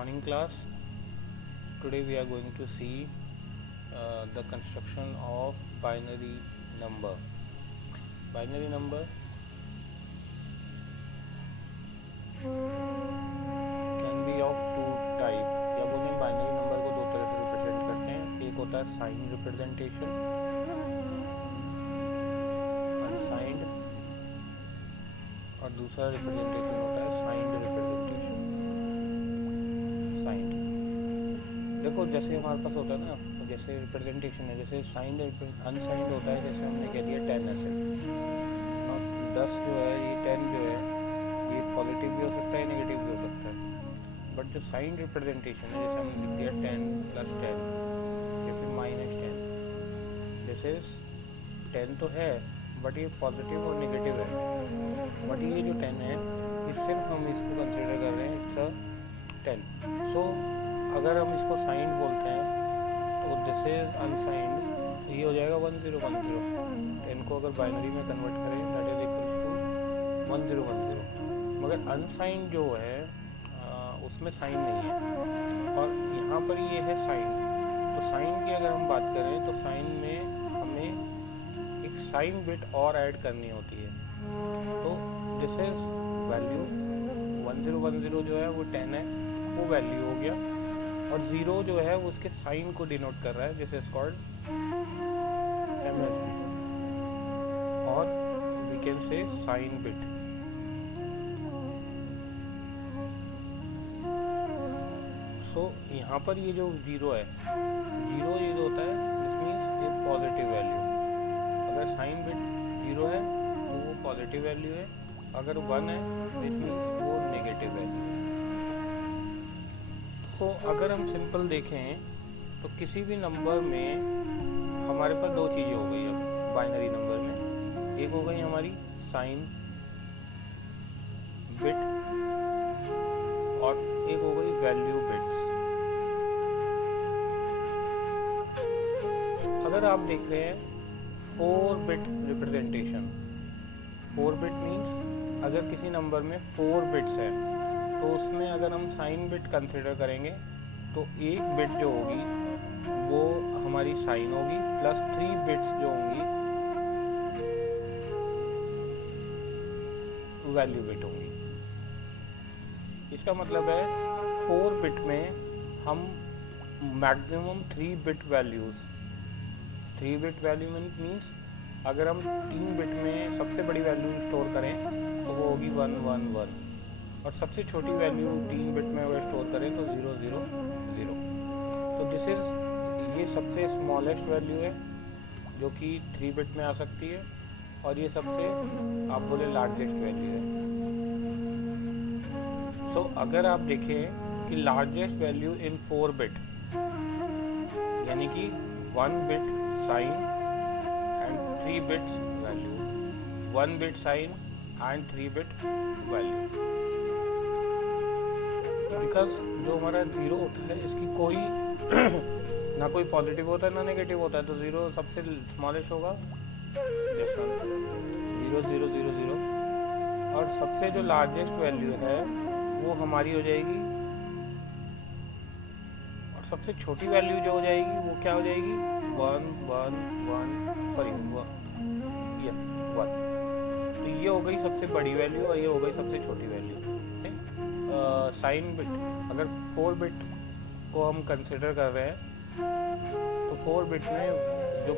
morning class. Today we are going to see the construction of binary number. Binary number can be of two type. या बोलें binary number को दो तरह से represent करते हैं. एक होता है साइन रिप्रेजेंटेशन, अनसाइंड, और दूसरा रिप्रेजेंटेशन होता है साइंड रिप्रेजेंटेशन. साइंड देखो, जैसे हमारे पास होता है ना, जैसे रिप्रेजेंटेशन है, जैसे साइंड अनसाइंड होता है. जैसे हमने कह दिया 10 ऐसे, 10 जो है, ये 10 जो है, ये पॉजिटिव भी हो सकता है, नेगेटिव भी हो सकता है. बट जो साइंड रिप्रेजेंटेशन है, जैसे हमने लिख दिया 10 + 10 या फिर -10, जैसे 10 तो है बट ये पॉजिटिव और नेगेटिव है. बट ये जो 10 है, ये सिर्फ हम इसको कंसिडर कर रहे हैं इट्स अ 10. सो अगर हम इसको साइंड बोलते हैं तो दिस इज अनसाइंड, तो ये हो जाएगा 1010. 10 को अगर बाइनरी में कन्वर्ट करें दैट इज इक्वल्स टू 1010. मगर अनसाइंड जो है उसमें साइन नहीं है, और यहाँ पर ये है साइन. तो साइन की अगर हम बात करें तो साइन में हमें एक साइन बिट और ऐड करनी होती है. तो दिस इज वैल्यू 1010 जो है वो 10 है, वो वैल्यू हो गया, और 0 जो है वो उसके साइन को डिनोट कर रहा है, दिस इज कॉल्ड MSB, और we can say sign bit. So यहाँ पर ये जो 0 है, 0 ये जो होता है this means A positive value. अगर साइन बिट 0 है तो वो पॉजिटिव वैल्यू है, अगर 1 है दिस मीन्स वो नेगेटिव वैल्यू है. तो अगर हम सिंपल देखें तो किसी भी नंबर में हमारे पास दो चीज़ें हो गई. अब बाइनरी नंबर में एक हो गई हमारी साइन बिट और एक हो गई वैल्यू बिट्स. अगर आप देख रहे हैं 4 बिट रिप्रेजेंटेशन, 4 बिट मीन्स अगर किसी नंबर में 4 बिट्स हैं तो उसमें अगर हम साइन बिट कंसिडर करेंगे तो एक बिट जो होगी वो हमारी साइन होगी, प्लस 3 बिट्स जो होंगी वैल्यू बिट होंगी. इसका मतलब है 4 बिट में हम maximum 3 bit values, 3 bit value means अगर हम 3 बिट में सबसे बड़ी वैल्यू स्टोर करें तो वो होगी 111, और सबसे छोटी वैल्यू 3 बिट में अगर स्टोर करें तो 000. तो दिस इज़, ये सबसे स्मॉलेस्ट वैल्यू है जो कि 3 बिट में आ सकती है, और ये सबसे आप बोले लार्जेस्ट वैल्यू है. सो अगर आप देखें कि लार्जेस्ट वैल्यू इन 4 बिट यानी कि 1 bit sign and 3 bits value, 1 bit sign and 3 bit value. Because जो हमारा 0 होता है इसकी कोई ना कोई पॉजिटिव होता है ना नेगेटिव होता है, तो 0 सबसे स्मॉलेस्ट होगा, 00000, और सबसे जो लार्जेस्ट वैल्यू है वो हमारी हो जाएगी, और सबसे छोटी वैल्यू जो हो जाएगी वो क्या हो जाएगी 1. तो ये हो गई सबसे बड़ी वैल्यू और ये हो गई सबसे छोटी वैल्यू. साइन बिट अगर 4 बिट को हम कंसिडर कर रहे हैं तो 4 बिट में जो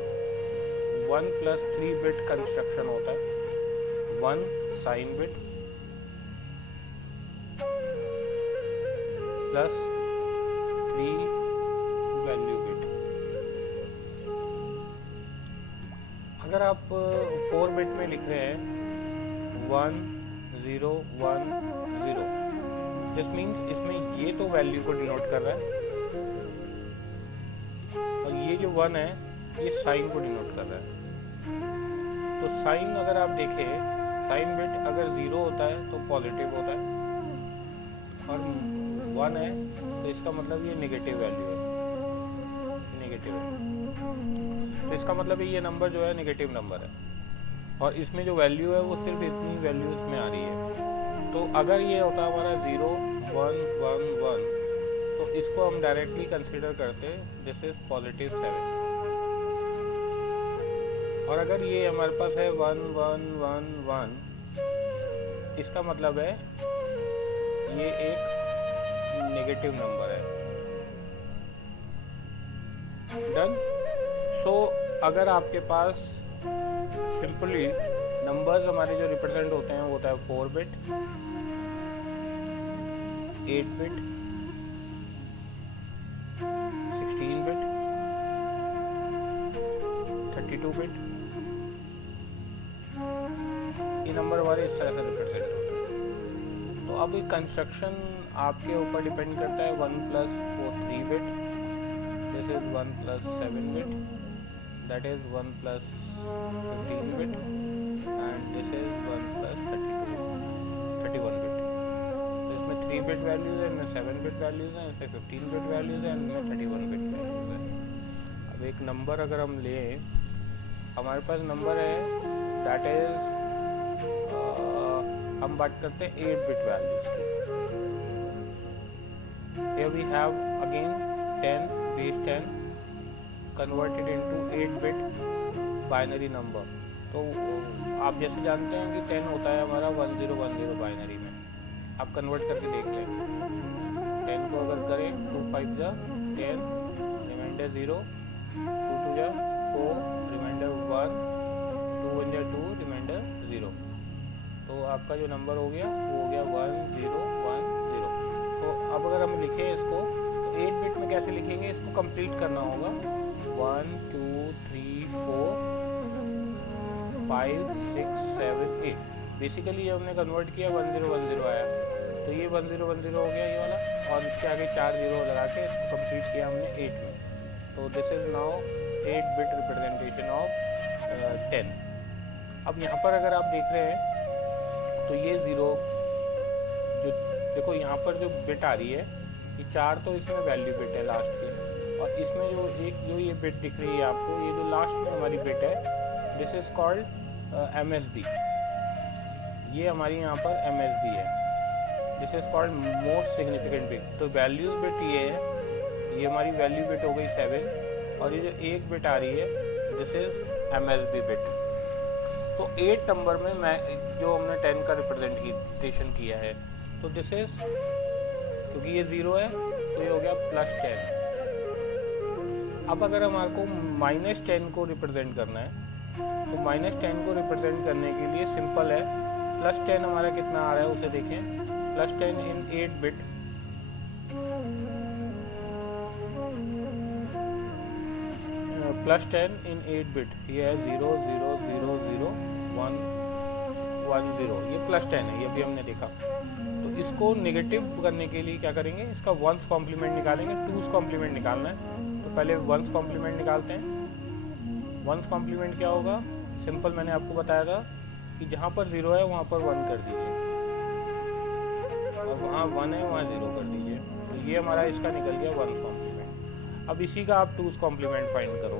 1 + 3 बिट कंस्ट्रक्शन होता है, 1 sign bit plus 3 value bit. अगर आप 4 बिट में लिख रहे हैं 1010, दिस मीन्स इसमें ये तो वैल्यू को डिनोट कर रहा है, और ये जो 1 है ये साइन को डिनोट कर रहा है. तो साइन अगर आप देखें, साइन बिट अगर 0 होता है तो पॉजिटिव होता है, और 1 है तो इसका मतलब ये नेगेटिव वैल्यू है, नेगेटिव है. तो इसका मतलब ये नंबर जो है नेगेटिव नंबर है, और इसमें जो वैल्यू है वो सिर्फ इतनी वैल्यू इसमें आ रही है. तो अगर ये होता हमारा 0 1 1 1 इसको हम डायरेक्टली कंसिडर करते हैं दिस इज पॉजिटिव 7। और अगर ये हमारे पास है 1 1 1 1, इसका मतलब है ये एक नेगेटिव नंबर है। डन। सो अगर आपके पास सिंपली नंबर्स हमारे जो रिप्रेजेंट होते हैं वो होता है 4 बिट, 8 बिट, 16 बिट, 32 बिट। ये नंबर हमारे इस तरह से रिप्रेजेंट होते हैं। तो अब एक कंस्ट्रक्शन आपके ऊपर डिपेंड करता है। 1 plus 4 3 bit, this is 1 plus 7 bit, that is 1 plus 15 bit, and this is 1 plus 31 bit. तो इसमें 3 बिट वैल्यूज है, इनमें 7 बिट वैल्यूज हैं, इसमें 15 बिट वैल्यूज हैं, इनमें 31 बिट वैल्यूज हैं। अब एक नंबर अगर हम लें, हमारे पास नंबर है दैट इज हम बात करते हैं 8 बिट वैल्यूज की। Here we have again 10 base 10 converted into 8 bit binary number। तो आप जैसे जानते हैं कि 10 होता है हमारा 1010 बाइनरी में। आप कन्वर्ट करके देख लें। 10 को अगर करें 2 5 जा 10, रिमाइंडर 0, 2 2 जा 4, रिमाइंडर 1, 2 1 जा 2, रिमाइंडर 0। तो आपका जो नंबर हो गया वो हो गया 1 0 1 0। तो अब अगर हम लिखें इसको तो 8 बिट में कैसे लिखेंगे, इसको कंप्लीट करना होगा। 1 2 3 4 5 6 7 8। बेसिकली हमने कन्वर्ट किया 1010 आया, तो ये 1010 हो गया ये वाला, और इसके आगे 4 0 लगा के इसको कंप्लीट किया हमने 8 में। तो this is now 8 bit representation of 10। अब यहाँ पर अगर आप देख रहे हैं तो ये 0 जो देखो यहाँ पर जो बिट आ रही है ये 4 तो इसमें वैल्यू बिट है लास्ट की, और इसमें जो ये बिट दिख रही है आपको, ये जो लास्ट में हमारी बिट है, दिस इज कॉल्ड MSB। ये हमारी यहाँ पर MSB है, this is called most significant bit. तो वैल्यू बिट ये है, ये हमारी वैल्यू बिट हो गई 7, और ये जो एक बिट आ रही है दिस इज MSB बिट। तो 8 नंबर में मैं जो हमने 10 का रिप्रेजेंटेशन किया है, तो दिस इज, क्योंकि ये 0 है तो ये हो गया +10। अब अगर हमारे को -10 को रिप्रेजेंट करना है, तो -10 को रिप्रेजेंट करने के लिए सिंपल है। +10 हमारा कितना आ रहा है उसे देखें। +10 इन 8 बिट, +10 इन 8 बिट, ये है 0 0 0 0 1 1 0, ये +10 है, ये भी हमने देखा। तो इसको नेगेटिव करने के लिए क्या करेंगे, इसका 1s कॉम्प्लीमेंट निकालेंगे। 2s कॉम्प्लीमेंट निकालना है, तो पहले 1s कॉम्प्लीमेंट निकालते हैं। 1s कॉम्प्लीमेंट क्या होगा, सिंपल मैंने आपको बताया था कि जहाँ पर 0 है वहाँ पर 1 कर दीजिए, और वहाँ 1 है वहाँ 0 कर दीजिए। तो ये हमारा इसका निकल गया 1s कॉम्प्लीमेंट। अब इसी का आप 2s कॉम्प्लीमेंट फाइंड करो।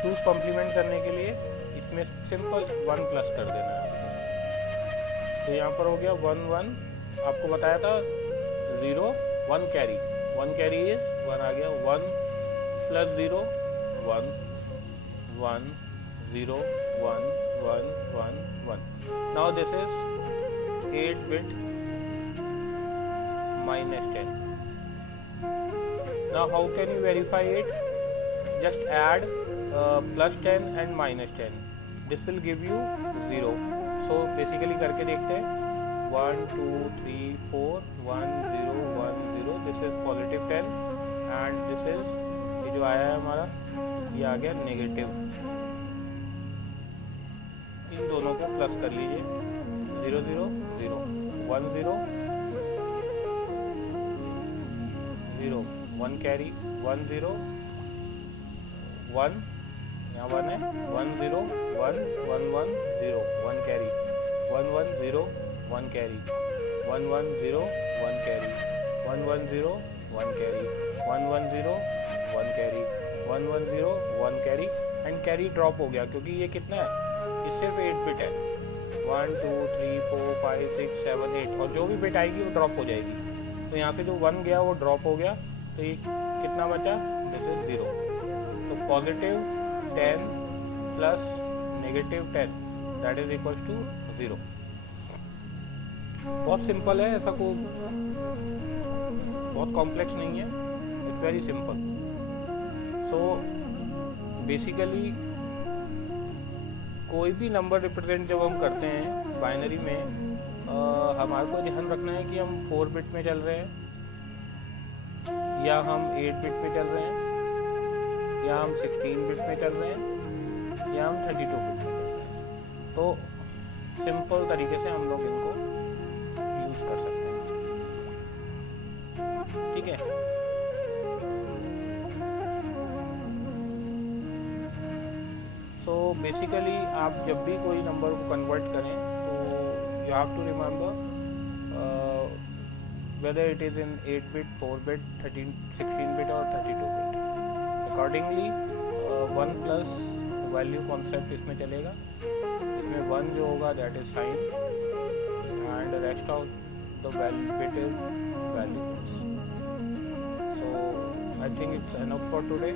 2s कॉम्प्लीमेंट करने के लिए इसमें सिंपल 1 प्लस कर देना है। तो यहाँ पर हो गया 1 1, आपको बताया था 0 1 कैरी, 1 कैरी इज 1 आ गया। 1 + 0 1 1 0 1 1 1 1। Now this is 8 bit -10। Now how can you verify it? Just add +10 and -10. This will give you 0. So basically करके देखते हैं। 1 2 3 4 1 0 1 0। This is +10 and this is, ये जो आया है हमारा ये आ गया नेगेटिव। इन दोनों को प्लस कर लीजिए। 0 0 0 1 0 0 1 कैरी 1 0 1, यहाँ 1 है 1 0 1 1 1 0 1 carry 1 1 0 1 carry 1 1 0 1 carry 1 1 0 1 carry 1 1 0 1 carry 1 1 0 1 carry, and carry drop हो गया क्योंकि ये कितना है, ये सिर्फ 8 बिट है। 1 2 3 4 5 6 7 8, और जो भी बिट आएगी वो ड्रॉप हो जाएगी। तो यहाँ से जो 1 गया वो ड्रॉप हो गया, तो ये कितना बचा, दिस इज 0। तो positive 10 plus negative 10 that is equals to 0। बहुत सिंपल है, ऐसा को बहुत कॉम्प्लेक्स नहीं है, it's very simple. So basically कोई भी नंबर रिप्रेजेंट जब हम करते हैं बाइनरी में, हमारे को ध्यान रखना है कि हम 4 बिट में चल रहे हैं, या हम 8 बिट में चल रहे हैं, या हम 16 बिट में चल रहे हैं, या हम 32 बिट में चल रहे हैं। तो सिंपल तरीके से हम लोग इनको यूज़ कर सकते हैं, ठीक है। तो बेसिकली आप जब भी कोई नंबर को कन्वर्ट करें तो you have to remember whether it is in 8 bit, 4 bit, 16 bit or 32 bit. Accordingly 1 plus value concept इसमें चलेगा, इसमें 1 जो होगा that is sign and the rest of the bit is value. So I think it's enough for today.